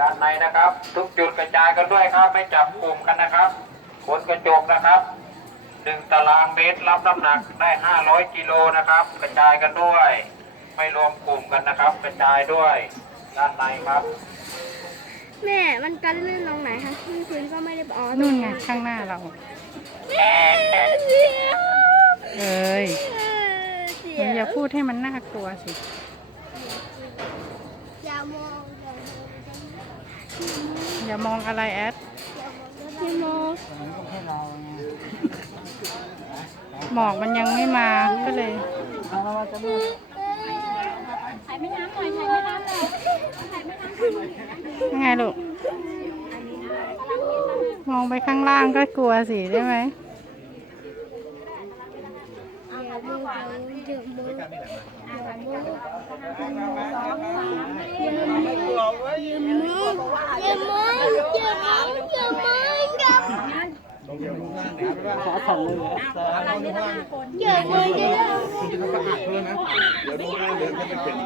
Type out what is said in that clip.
ด้านในนะครับ ทุกจุดกระจายกันด้วยครับ ไม่จับกลุ่มกันนะครับขนกระจกนะครับหนึ่งตารางเมตรรับน้ำหนักได้ 500 กิโลนะครับ กระจายกันด้วย ไม่รวมกลุ่มกันนะครับ กระจายด้วย ด้านในครับแม่มันกันลื่นตรงไหนคะที่พื้นก็ไม่ได้อ๋อนู่นไงข้างหน้าเรา แม่เสียวเอ้ยเสีหนูยวอย่าพูดให้มันน่ากลัวสิ อย่ามองอย่ามองอะไรแอดอย่ามองหมอกมันยังไม่มาก็เลยถ่ายแม่น้ำหน่อยถ่ายแม่น้ำหน่อยถ่ายแม่น้ำหน่อยยังไงลูกมองไปข้างล่างก็กลัวสิได้ไหมอย่ามองอย่ามอง ขอสองเลยอะไม่ละเยอะเลยเอะดี๋ยวดูล่างเดินก็จะเป็น